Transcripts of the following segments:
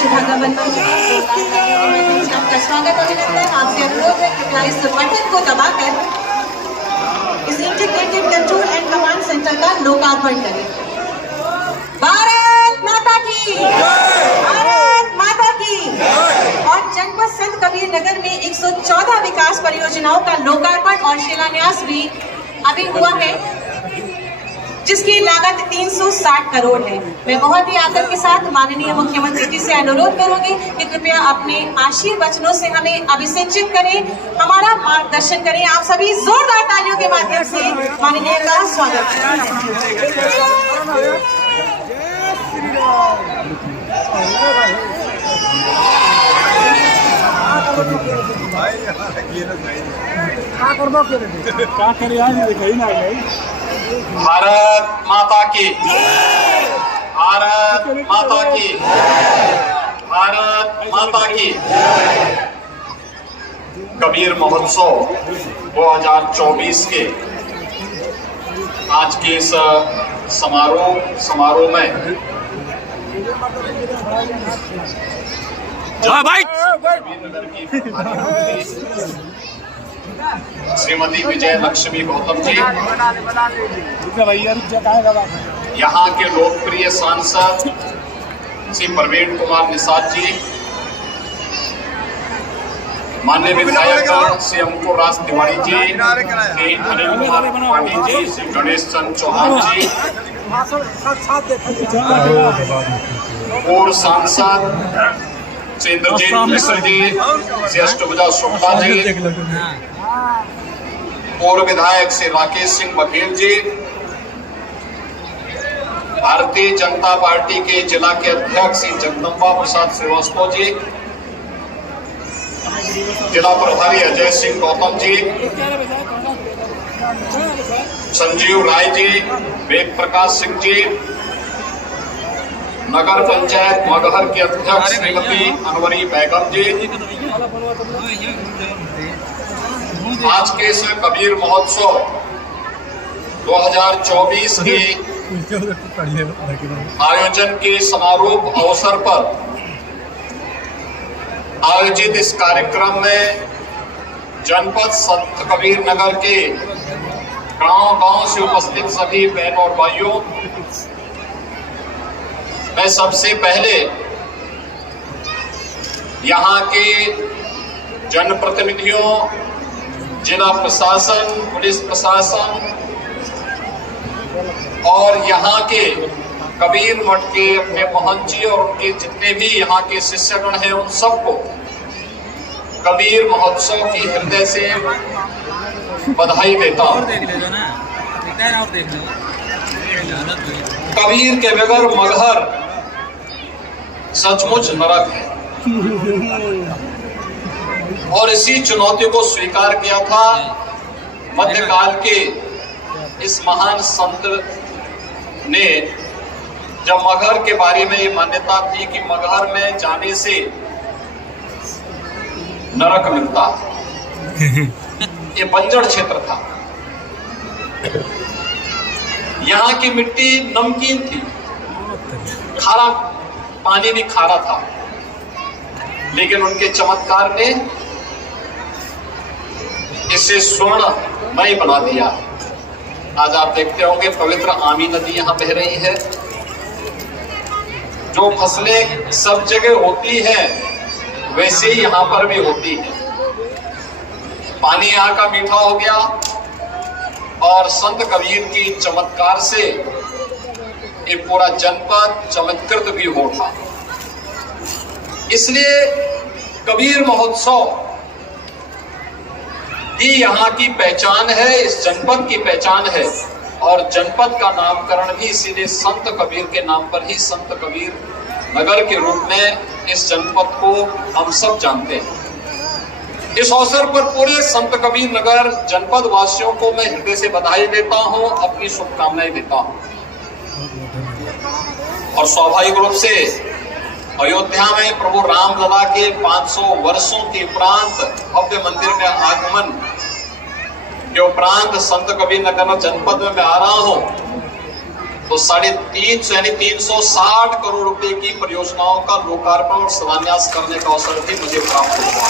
शुभागमन आपका स्वागत अभिनंदन। आपसे अनुरोध है कृपया इस बटन को दबाकर इस integrated control and command centre का लोकार्पण करें। भारत माता की, भारत माता की। और जनपद संत कबीर नगर में 114 विकास परियोजनाओं का लोकार्पण और शिलान्यास भी अभी हुआ है, जिसकी लागत 360 करोड़ है। मैं बहुत ही आदर के साथ माननीय मुख्यमंत्री जी से अनुरोध करूंगी कि कृपया अपने आशीर्वचनों से हमें अभिषेचित करें, हमारा मार्गदर्शन करें। आप सभी जोरदार तालियों के माध्यम से माननीय का स्वागत करें। भारत माता की, भारत माता की, भारत माता की। कबीर महोत्सव 2024 के आज के इस समारोह में श्रीमती विजय लक्ष्मी गौतम जी, यहाँ के लोकप्रिय सांसद श्री प्रवीण कुमार निषाद जी, माननीय विधायक श्री अंकुर राज तिवारी जी, श्री अनिल कुमार पाटिल जी, श्री गणेश चंद्र चौहान जी, पूर्व सांसद श्री इंद्रजीत मिश्र जी, श्री अष्टभुजा शुक्ला जी, पूर्व विधायक श्री राकेश सिंह बघेल जी, भारतीय जनता पार्टी के जिला के अध्यक्ष श्री जगदम्बा प्रसाद श्रीवास्तव जी, जिला प्रभारी अजय सिंह गौतम जी, संजीव राय जी, वेद प्रकाश सिंह जी, नगर पंचायत मगहर के अध्यक्ष श्रीमती अनवरी बेगम जी, आज के इस कबीर महोत्सव 2024 के आयोजन के समारोह अवसर पर आयोजित इस कार्यक्रम में जनपद संत कबीर नगर के गांव-गांव से उपस्थित सभी बहन और भाइयों, मैं सबसे पहले यहाँ के जनप्रतिनिधियों, जिला प्रशासन, पुलिस प्रशासन और यहाँ के कबीर मठ के अपने महंत जी और उनके जितने भी यहाँ के शिष्यगण हैं, उन सबको कबीर महोत्सव की हृदय से बधाई देता हूँ। कबीर के बगैर मगहर सचमुच नरक है, और इसी चुनौती को स्वीकार किया था मध्यकाल के इस महान संत ने, जब मगहर के बारे में ये मान्यता थी कि मगहर में जाने से नरक मिलता है। ये बंजर क्षेत्र था, यहाँ की मिट्टी नमकीन थी, खारा पानी भी खारा था, लेकिन उनके चमत्कार ने इसे स्वर्णमय बना दिया। आज आप देखते होंगे पवित्र आमी नदी यहाँ बह रही है। जो फसलें सब जगह होती हैं, वैसे ही यहाँ पर भी होती है। पानी यहाँ का मीठा हो गया और संत कबीर की चमत्कार से ये पूरा जनपद चमत्कृत भी हो उठा। इसलिए कबीर महोत्सव ही यहाँ की पहचान है, इस जनपद की पहचान है, और जनपद का नामकरण भी इसीलिए संत कबीर के नाम पर ही संत कबीर नगर के रूप में इस जनपद को हम सब जानते हैं। इस अवसर पर पूरे संत कबीर नगर जनपद वासियों को मैं हृदय से बधाई देता हूं, अपनी शुभकामनाएं देता हूं। और स्वाभाविक रूप से अयोध्या में प्रभु रामलला के 500 वर्षों के उपरांत भव्य मंदिर में आगमन के उपरांत संत कबीर नगर जनपद में मैं आ रहा हूं, तो 350 यानी 360 करोड़ रुपए की परियोजनाओं का लोकार्पण और शिलान्यास करने का अवसर भी मुझे प्राप्त हुआ।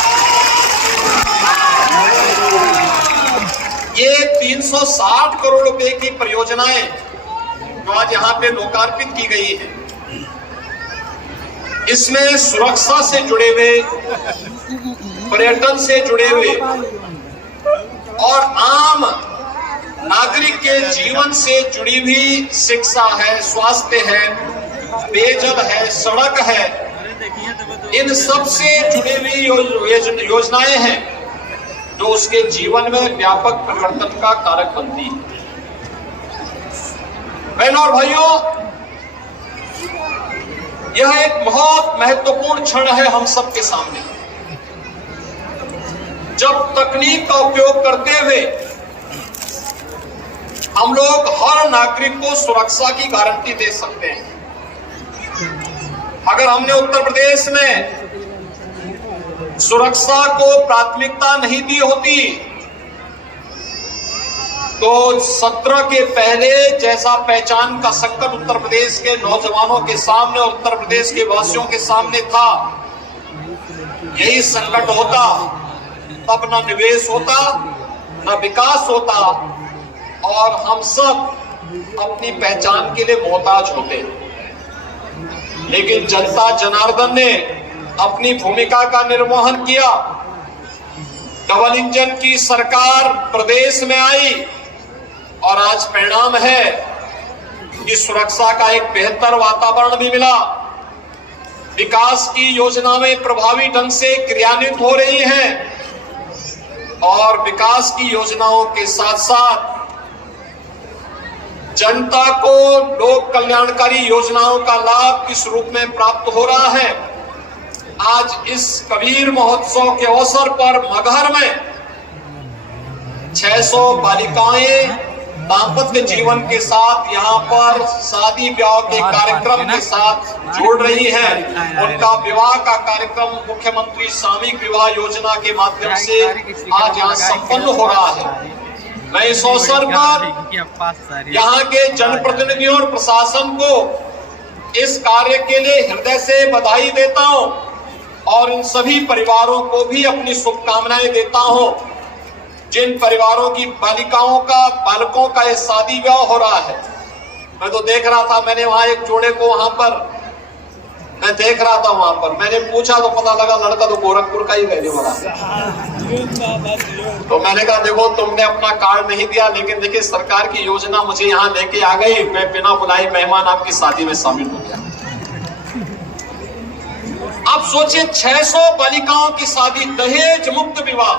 ये 360 करोड़ रुपए की परियोजनाएं जो आज यहाँ पे लोकार्पित की गई है, इसमें सुरक्षा से जुड़े हुए, पर्यटन से जुड़े हुए और आम नागरिक के जीवन से जुड़ी हुई शिक्षा है, स्वास्थ्य है, पेयजल है, सड़क है, इन सब से जुड़ी हुई योजनाएं हैं जो उसके जीवन में व्यापक परिवर्तन का कारक बनती है। बहनों और भाइयों, यह एक बहुत महत्वपूर्ण क्षण है हम सबके सामने, जब तकनीक का उपयोग करते हुए हम लोग हर नागरिक को सुरक्षा की गारंटी दे सकते हैं। अगर हमने उत्तर प्रदेश में सुरक्षा को प्राथमिकता नहीं दी होती तो 17 के पहले जैसा पहचान का संकट उत्तर प्रदेश के नौजवानों के सामने और उत्तर प्रदेश के वासियों के सामने था, यही संकट होता तब न निवेश होता, न विकास होता और हम सब अपनी पहचान के लिए मोहताज होते। लेकिन जनता जनार्दन ने अपनी भूमिका का निर्वहन किया। डबल इंजन की सरकार प्रदेश में आई और आज परिणाम है कि सुरक्षा का एक बेहतर वातावरण भी मिला। विकास की योजनाएं प्रभावी ढंग से क्रियान्वित हो रही हैं और विकास की योजनाओं के साथ साथ जनता को लोक कल्याणकारी योजनाओं का लाभ किस रूप में प्राप्त हो रहा है। आज इस कबीर महोत्सव के अवसर पर मगहर में 600 बालिकाएं दाम्पत्य जीवन के साथ यहाँ पर शादी ब्याह के कार्यक्रम के साथ जुड़ रही हैं। उनका विवाह का कार्यक्रम मुख्यमंत्री सामूहिक विवाह योजना के माध्यम से आज यहाँ संपन्न हो रहा है। मैं इस अवसर पर यहाँ के जनप्रतिनिधियों और प्रशासन को इस कार्य के लिए हृदय से बधाई देता हूँ और इन सभी परिवारों को भी अपनी शुभकामनाएं देता हूँ जिन परिवारों की बालिकाओं का, बालकों का ये शादी ब्याह हो रहा है। मैं तो देख रहा था, मैंने वहां एक जोड़े को वहां पर मैं देख रहा था, वहां पर मैंने पूछा तो पता लगा लड़का तो गोरखपुर का ही रहने वाला है। तो मैंने कहा देखो तुमने अपना कार्ड नहीं दिया, लेकिन देखिए सरकार की योजना मुझे यहाँ लेके आ गई, मैं बिना बुलाए मेहमान आपकी शादी में शामिल हो गया। आप सोचिए 600 बालिकाओं की शादी, दहेज मुक्त विवाह,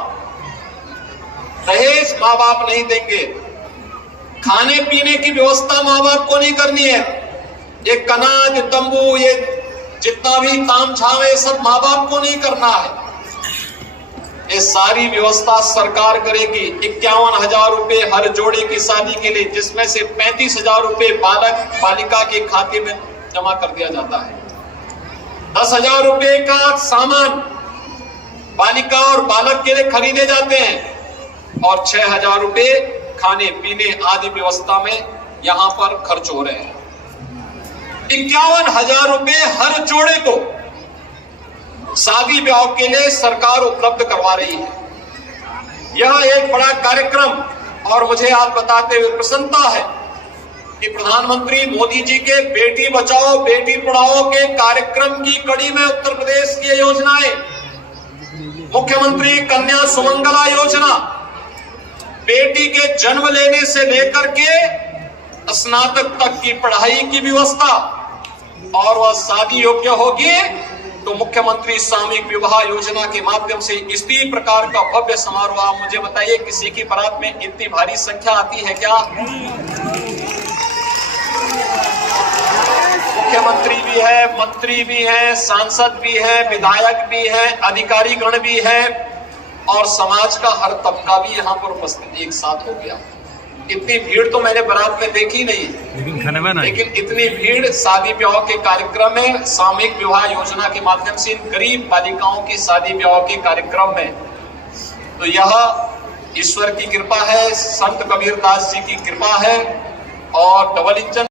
दहेज माँ बाप नहीं देंगे, खाने पीने की व्यवस्था माँ बाप को नहीं करनी है, ये कनाज तंबू ये जितना भी ताम झाम है सब माँ बाप को नहीं करना है। ये सारी व्यवस्था सरकार करेगी। 51,000 रुपए हर जोड़े की शादी के लिए, जिसमें से 35,000 रुपए बालक बालिका के खाते में जमा कर दिया जाता है। 10,000 रुपए का सामान बालिका और बालक के लिए खरीदे जाते हैं और 6,000 रुपए खाने पीने आदि व्यवस्था में यहां पर खर्च हो रहे हैं। 51,000 रुपए हर जोड़े को शादी ब्याह के लिए सरकार उपलब्ध करवा रही है। यह एक बड़ा कार्यक्रम और मुझे आज बताते हुए प्रसन्नता है कि प्रधानमंत्री मोदी जी के बेटी बचाओ बेटी पढ़ाओ के कार्यक्रम की कड़ी में उत्तर प्रदेश की योजनाएं, मुख्यमंत्री कन्या सुमंगला योजना, बेटी के जन्म लेने से लेकर के स्नातक तक की पढ़ाई की व्यवस्था, और वह शादी योग्य होगी तो मुख्यमंत्री सामूहिक विवाह योजना के माध्यम से इसी प्रकार का भव्य समारोह। आप मुझे बताइए किसी की बारात में इतनी भारी संख्या आती है क्या? मुख्यमंत्री भी है, मंत्री भी है, सांसद भी है, विधायक भी है, अधिकारी गण भी है और समाज का हर तबका भी यहाँ पर उपस्थित एक साथ हो गया। इतनी भीड़ तो मैंने बारात में देखी नहीं, लेकिन इतनी भीड़ शादी ब्याह के कार्यक्रम में, सामूहिक विवाह योजना के माध्यम से इन गरीब बालिकाओं की शादी ब्याह के कार्यक्रम में, तो यह ईश्वर की कृपा है, संत कबीरदास जी की कृपा है और डबल इंजन